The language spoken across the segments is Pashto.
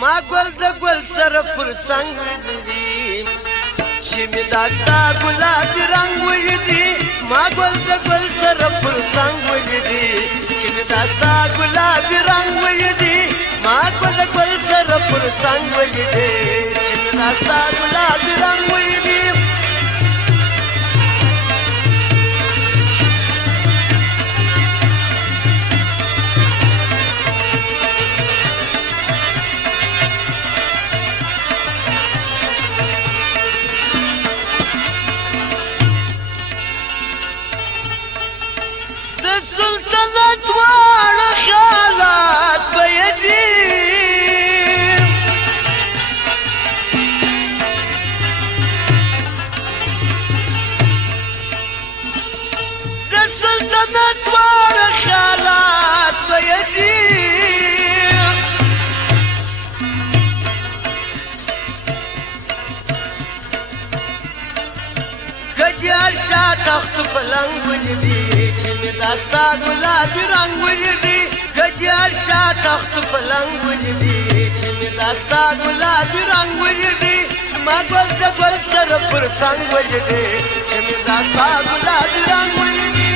ما ګل د ګل سره پر څنګ ودی چې می داستا ګلاب رنگ ودی ما ګل د ګل سره پر څنګ ودی چې می داستا ګلاب رنگ ودی ما ګل د ګل سره پر څنګ ودی چې می داستا ګلاب رنگ ودی سلطنت واړه خیالات به یې دي د سلطنت واړه خیالات به یې دي کجیار شاه تخت پلنګ ونیدي داستا ګلابي رنگ ولدي کجیار شاه تخت پلنګ ولدي چې می داستا ګلابي رنگ ولدي ما ګل د ګل سره پر څنګ ولدي چې می داستا ګلابي رنگ ولدي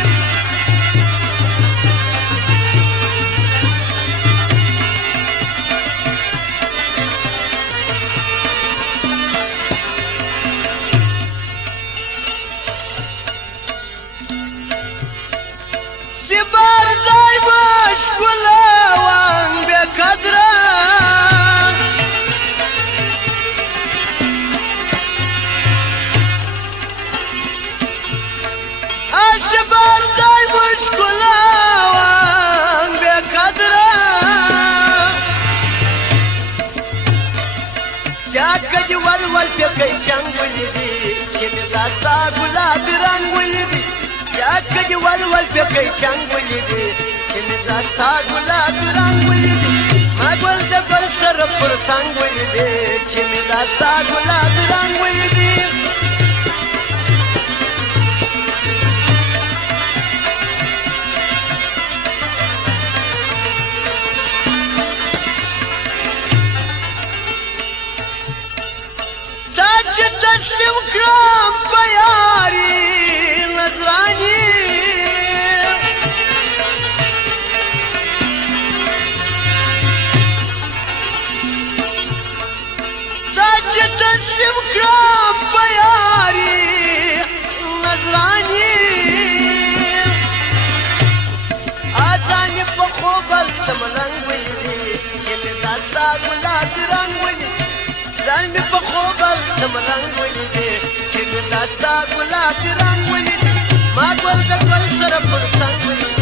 بردای باش گلاوان به قدرم از بردای باش گلاوان به قدرم کیا کجی ول ول په کای چنګ ولدي چې داستا ګلابي رنگ ولدي یا کجی ول ول په کای چنګ ولدي چې داستا ګلابي رنگ ولدي ما ګل د ګل سره پر څنګ ولدي چې داستا ګلابي رنگ ولدي تسلیم کړم په یاري نظراني دا چې تسلیم کړم په یاري نظراني اذان په خوب تملنګ ولدي چې داستا ګلابي رنگ ولدي ځان مې په خوب د ملنګ ولیدې چې مې داستا ګلابي رنګ ولیدې ما ګل د ګل سره پر څنګ ولیدې